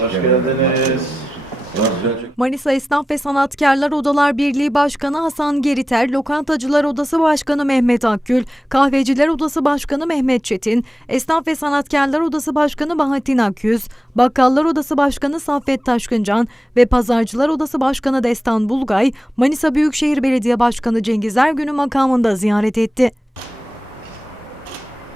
Hoş geldiniz. Manisa Esnaf ve Sanatkarlar Odalar Birliği Başkanı Hasan Geriter, Lokantacılar Odası Başkanı Mehmet Akgül, Kahveciler Odası Başkanı Mehmet Çetin, Esnaf ve Sanatkarlar Odası Başkanı Bahattin Akyüz, Bakkallar Odası Başkanı Saffet Taşkıncan ve Pazarcılar Odası Başkanı Destan Bulgay, Manisa Büyükşehir Belediye Başkanı Cengiz Ergün'ü makamında ziyaret etti.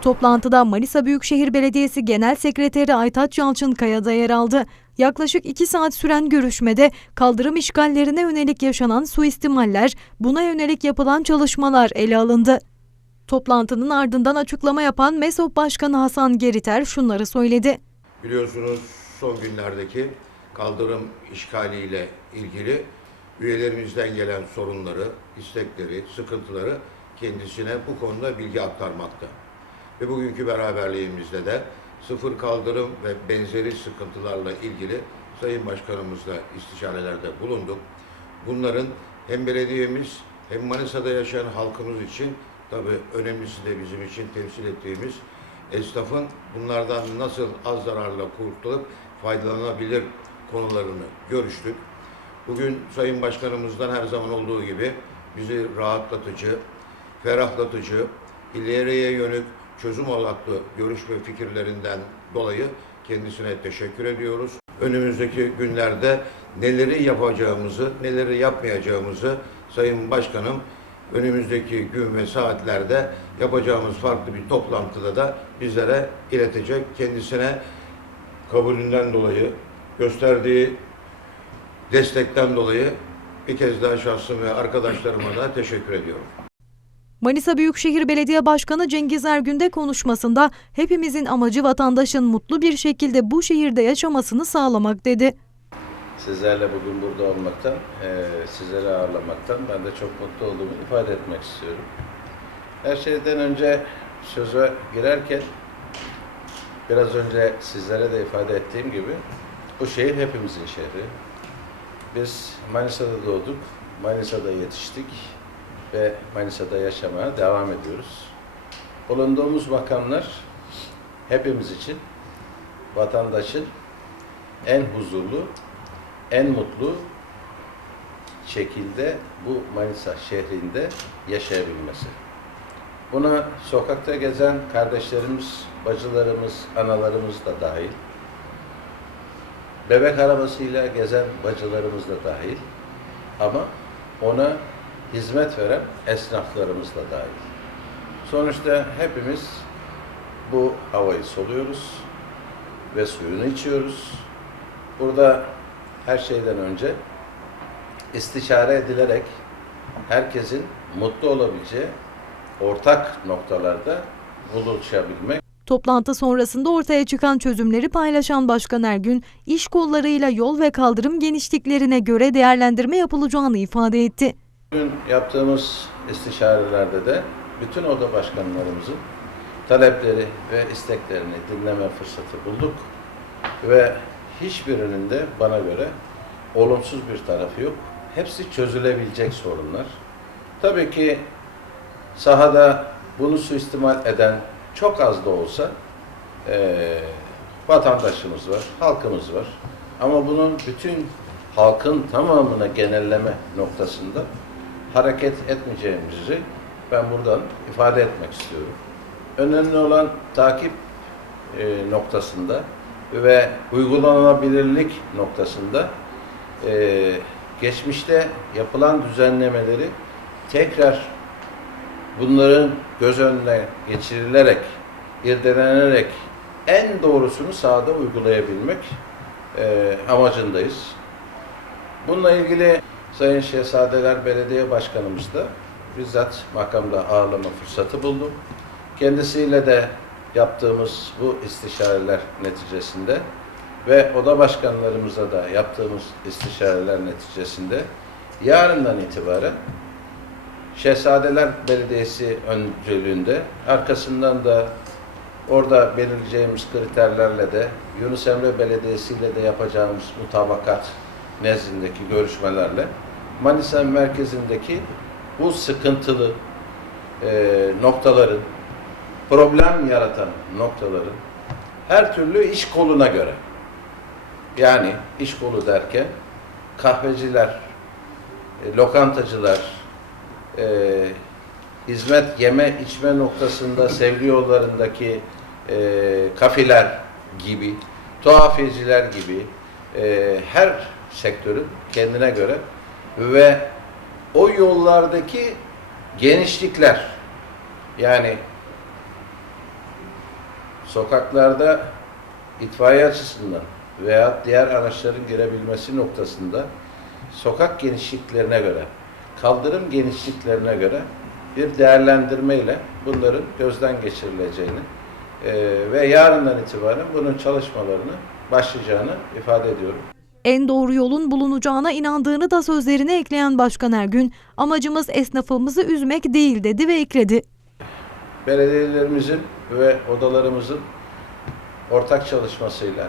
Toplantıda Manisa Büyükşehir Belediyesi Genel Sekreteri Aytaç Yalçınkaya da yer aldı. Yaklaşık iki saat süren görüşmede kaldırım işgallerine yönelik yaşanan suistimaller, buna yönelik yapılan çalışmalar ele alındı. Toplantının ardından açıklama yapan MESOP Başkanı Hasan Geriter şunları söyledi. Biliyorsunuz son günlerdeki kaldırım işgaliyle ilgili üyelerimizden gelen sorunları, istekleri, sıkıntıları kendisine bu konuda bilgi aktarmakta. Ve bugünkü beraberliğimizde de sıfır kaldırım ve benzeri sıkıntılarla ilgili Sayın Başkanımızla istişarelerde bulunduk. Bunların hem belediyemiz hem Manisa'da yaşayan halkımız için tabii önemlisi de bizim için temsil ettiğimiz esnafın bunlardan nasıl az zararla kurtulup faydalanabilir konularını görüştük. Bugün Sayın Başkanımızdan her zaman olduğu gibi bizi rahatlatıcı, ferahlatıcı, ileriye yönük çözüm odaklı görüş ve fikirlerinden dolayı kendisine teşekkür ediyoruz. Önümüzdeki günlerde neleri yapacağımızı, neleri yapmayacağımızı Sayın Başkanım önümüzdeki gün ve saatlerde yapacağımız farklı bir toplantıda da bizlere iletecek. Kendisine kabulünden dolayı, gösterdiği destekten dolayı bir kez daha şahsım ve arkadaşlarıma da teşekkür ediyorum. Manisa Büyükşehir Belediye Başkanı Cengiz Ergün de konuşmasında hepimizin amacı vatandaşın mutlu bir şekilde bu şehirde yaşamasını sağlamak dedi. Sizlerle bugün burada olmaktan, eee, sizleri ağırlamaktan ben de çok mutlu olduğumu ifade etmek istiyorum. Her şeyden önce söze girerken biraz önce sizlere de ifade ettiğim gibi bu şehir hepimizin şehri. Biz Manisa'da doğduk, Manisa'da yetiştik ve Manisa'da yaşamaya devam ediyoruz. Bulunduğumuz makamlar hepimiz için vatandaşın en huzurlu, en mutlu şekilde bu Manisa şehrinde yaşayabilmesi. Buna sokakta gezen kardeşlerimiz, bacılarımız, analarımız da dahil. Bebek arabasıyla gezen bacılarımız da dahil. Ama ona hizmet veren esnaflarımız da dahil. Sonuçta hepimiz bu havayı soluyoruz ve suyunu içiyoruz. Burada her şeyden önce istişare edilerek herkesin mutlu olabileceği ortak noktalarda buluşabilmek Toplantı sonrasında ortaya çıkan çözümleri paylaşan Başkan Ergün, iş kollarıyla yol ve kaldırım genişliklerine göre değerlendirme yapılacağını ifade etti. Bugün yaptığımız istişarelerde de bütün oda başkanlarımızın talepleri ve isteklerini dinleme fırsatı bulduk ve hiçbirinin de bana göre olumsuz bir tarafı yok. Hepsi çözülebilecek sorunlar. Tabii ki sahada bunu suistimal eden çok az da olsa eee, vatandaşımız var, halkımız var. Ama bunun bütün halkın tamamına genelleme noktasında hareket etmeyeceğimizi ben buradan ifade etmek istiyorum. Önemli olan takip e, noktasında ve uygulanabilirlik noktasında e, geçmişte yapılan düzenlemeleri tekrar bunların göz önüne geçirilerek, irdelenerek en doğrusunu sahada uygulayabilmek e, amacındayız. Bununla ilgili Sayın Şehzadeler Belediye Başkanımız da bizzat makamda ağırlama fırsatı buldu. Kendisiyle de yaptığımız bu istişareler neticesinde ve oda başkanlarımıza da yaptığımız istişareler neticesinde yarından itibaren Şehzadeler Belediyesi öncülüğünde arkasından da orada belirleyeceğimiz kriterlerle de Yunus Emre Belediyesi ile de yapacağımız mutabakat nezdindeki görüşmelerle Manisa merkezindeki bu sıkıntılı e, noktaların, problem yaratan noktaların her türlü iş koluna göre. Yani iş kolu derken kahveciler, e, lokantacılar, e, hizmet yeme içme noktasında sevgi yollarındaki e, kafiler gibi, tuhafiyeciler gibi e, her sektörün kendine göre ve o yollardaki genişlikler yani sokaklarda itfaiye açısından veya diğer araçların girebilmesi noktasında sokak genişliklerine göre, kaldırım genişliklerine göre bir değerlendirmeyle bunların gözden geçirileceğini eee, ve yarından itibaren bunun çalışmalarını başlayacağını ifade ediyorum. En doğru yolun bulunacağına inandığını da sözlerine ekleyen Başkan Ergün, amacımız esnafımızı üzmek değil dedi ve ekledi. belediyelerimizin ve odalarımızın ortak çalışmasıyla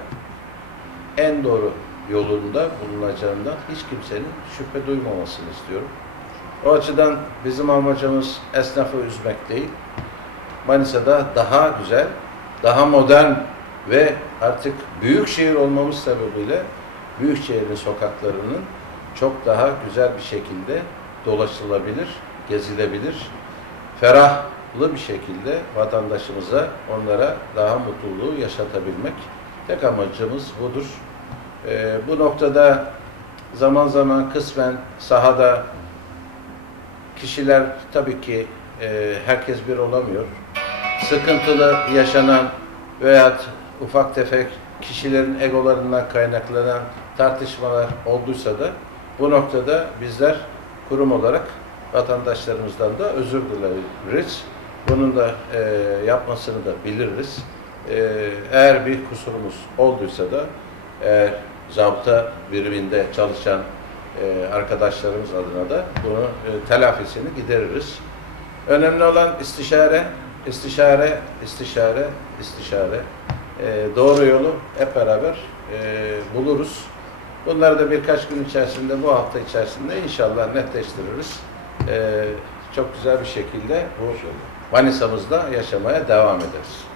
en doğru yolunda bulunacağından hiç kimsenin şüphe duymamasını istiyorum. O açıdan bizim amacımız esnafı üzmek değil, Manisa'da daha güzel, daha modern ve artık büyük şehir olmamız sebebiyle büyük şehrin sokaklarının çok daha güzel bir şekilde dolaşılabilir, gezilebilir, ferahlı bir şekilde vatandaşımıza, onlara daha mutluluğu yaşatabilmek. Tek amacımız budur. Ee, bu noktada zaman zaman kısmen sahada kişiler tabii ki e, herkes bir olamıyor. Sıkıntılı yaşanan veya ufak tefek kişilerin egolarından kaynaklanan tartışmalar olduysa da bu noktada bizler kurum olarak vatandaşlarımızdan da özür dileriz. Bunun da e, yapmasını da biliriz. E, eğer bir kusurumuz olduysa da eğer zabıta biriminde çalışan e, arkadaşlarımız adına da bunu e, telafisini gideririz. Önemli olan istişare, istişare, istişare, istişare. E, doğru yolu hep beraber e, buluruz. Bunları da birkaç gün içerisinde, bu hafta içerisinde inşallah netleştiririz. E, çok güzel bir şekilde bu Manisa'mızda yaşamaya devam ederiz.